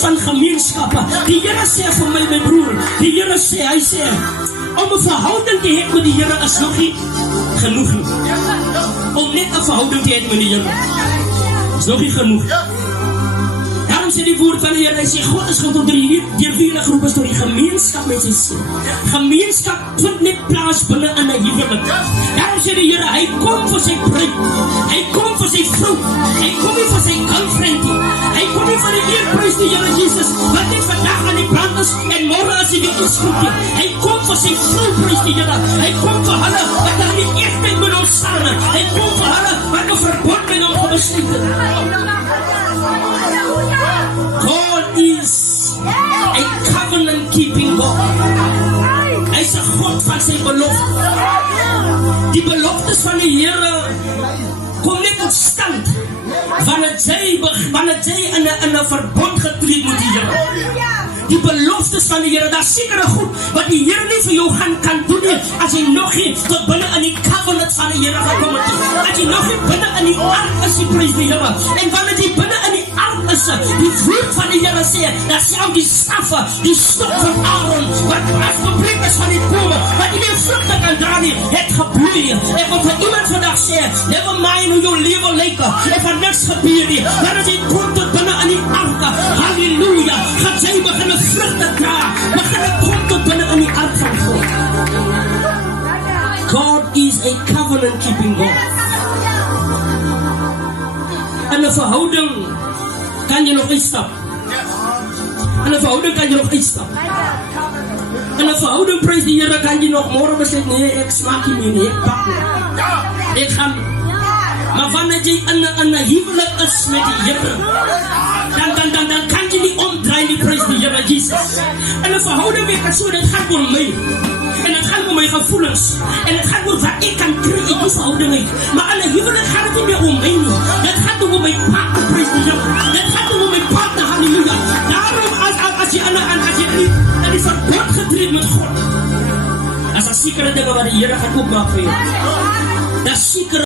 van gemeenskappe. Die Here sê vir my broer, die Here sê, hy sê, om 'n verhouding te hê met die Here is nog nie genoeg nie. Om net 'n verhouding te hê met die Here is nog nie genoeg. Daarom sê die woord van die Here, hy sê, God is gecontroleerd deur wie hy geroep is tot die gemeenskap met sy seun. Gemeenskap vind net plaas binne in 'n huwelik. Daarom sê die Here, hy kom vir sy bruid, hy kom vir sy vrou, hy kom nie vir sy girlfriend nie, hy kom nie vir die eerprys die Here Jesus, wat net vandag aan die brand is en môre as hy weer inskop nie. Hy kom vir sy vrou, prys die Here, hy kom vir hulle wat aan die echtheid met ons saam, hy kom vir hulle wat 'n verbond met hom gebesluit het. God is a covenant keeping God. Hy is 'n God van sy belofte. Die beloftes van die Here kom net tot stand wanneer jy in 'n verbond getree met die Here. Die beloftes van die Here, daar sekere goed wat die Here nie vir jou kan doen nie, as jy nog nie tot binne in die covenant van die Here gekom het. As jy nog nie binne in die ark is, die prys die Here. En wanneer jy binne in die ark is, die woord van die Here sê, dat self die staffe, die stok van Aaron, wat afgebreek is van die bome, wat nie meer vrugte kan dra nie, het gebloei. En wat vir iemand vandag sê, never mind hoe jou lewe lyk, en van niks gebeur nie, wanneer jy kom tot binne in die ark, halleluja, gaan jy begin vrugte dra, begin kom tot binne in die ark van God. God is a covenant keeping God. In 'n verhouding kan jy nog uitstap. In 'n verhouding kan jy nog uitstap. In 'n verhouding, prys die Here, kan jy nog môre besluit, nee, ek smaak nie meer, ek pak nie. Ek gaan. Maar wanneer jy in 'n huwelik is met die Here, dan kan jy nie omdraai nie, prys die Here Jesus. In 'n verhouding weet ek so, dit gaan oor my. En dit gaan oor my gevoelens. En dit gaan oor wat ek kan kry in die verhouding uit. Maar in 'n huwelik gaan dit nie meer om my nie. Dit gaan oor my partner, prys die Here. Dit gaan oor my partner, halleluja. Daarom as jy in die verbond getree met God, as 'n sekere dinge wat die Here gaan oopmaak vir jou. Dat sekere